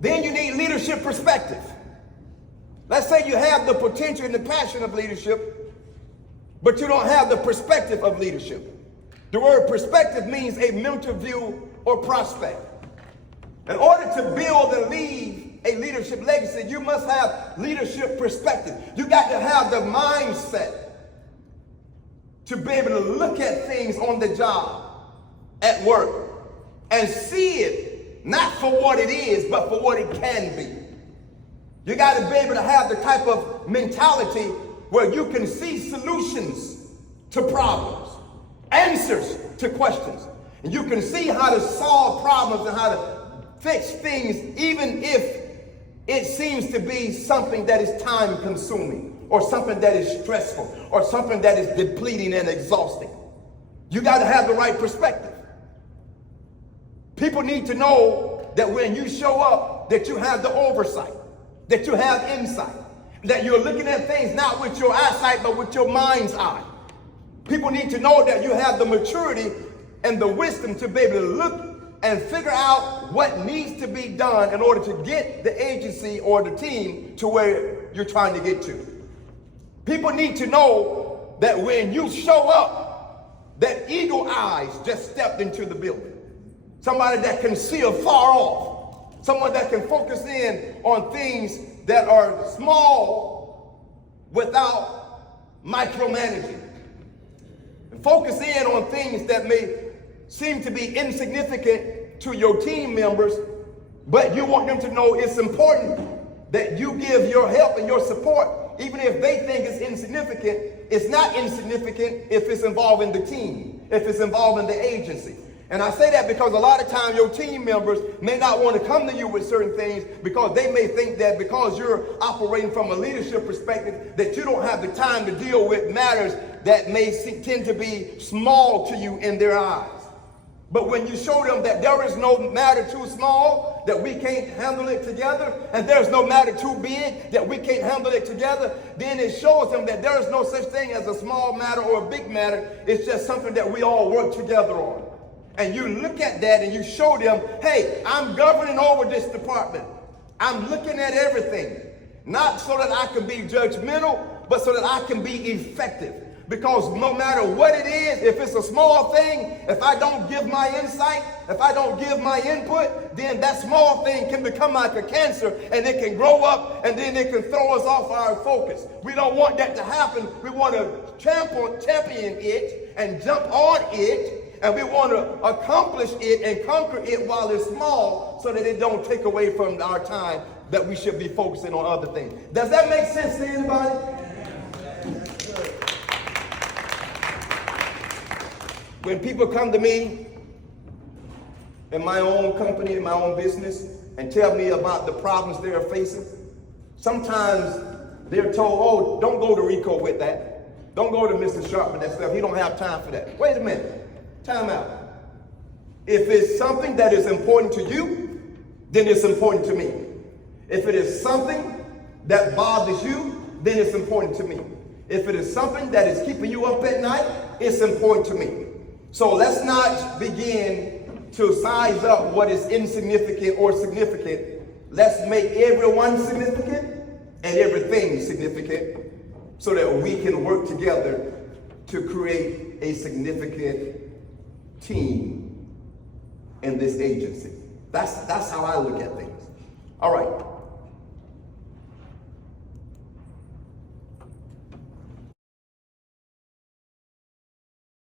Then you need leadership perspective. Let's say you have the potential and the passion of leadership, but you don't have the perspective of leadership. The word perspective means a mental view or prospect. In order to build and leave a leadership legacy, you must have leadership perspective. You got to have the mindset to be able to look at things on the job, at work, and see it not for what it is, but for what it can be. You got to be able to have the type of mentality where you can see solutions to problems, answers to questions, and you can see how to solve problems and how to fix things, even if it seems to be something that is time consuming, or something that is stressful, or something that is depleting and exhausting. You got to have the right perspective. People need to know that when you show up, that you have the oversight, that you have insight, that you're looking at things not with your eyesight, but with your mind's eye. People need to know that you have the maturity and the wisdom to be able to look and figure out what needs to be done in order to get the agency or the team to where you're trying to get to. People need to know that when you show up, that eagle eyes just stepped into the building. Somebody that can see afar off. Someone that can focus in on things that are small without micromanaging. Focus in on things that may seem to be insignificant to your team members, but you want them to know it's important that you give your help and your support, even if they think it's insignificant. It's not insignificant if it's involving the team, if it's involving the agency. And I say that because a lot of times your team members may not want to come to you with certain things because they may think that because you're operating from a leadership perspective that you don't have the time to deal with matters that may tend to be small to you in their eyes. But when you show them that there is no matter too small that we can't handle it together, and there's no matter too big that we can't handle it together, then it shows them that there is no such thing as a small matter or a big matter. It's just something that we all work together on. And you look at that and you show them, hey, I'm governing over this department. I'm looking at everything, not so that I can be judgmental, but so that I can be effective. Because no matter what it is, if it's a small thing, if I don't give my insight, if I don't give my input, then that small thing can become like a cancer and it can grow up and then it can throw us off our focus. We don't want that to happen. We want to champion it and jump on it, and we want to accomplish it and conquer it while it's small so that it don't take away from our time that we should be focusing on other things. Does that make sense to anybody? When people come to me in my own company, in my own business, and tell me about the problems they are facing, sometimes they're told, oh, don't go to Rico with that. Don't go to Mr. Sharp with that stuff. He don't have time for that. Wait a minute. Time out. If it's something that is important to you, then it's important to me. If it is something that bothers you, then it's important to me. If it is something that is keeping you up at night, it's important to me. So let's not begin to size up what is insignificant or significant. Let's make everyone significant and everything significant so that we can work together to create a significant team in this agency. That's how I look at things. All right.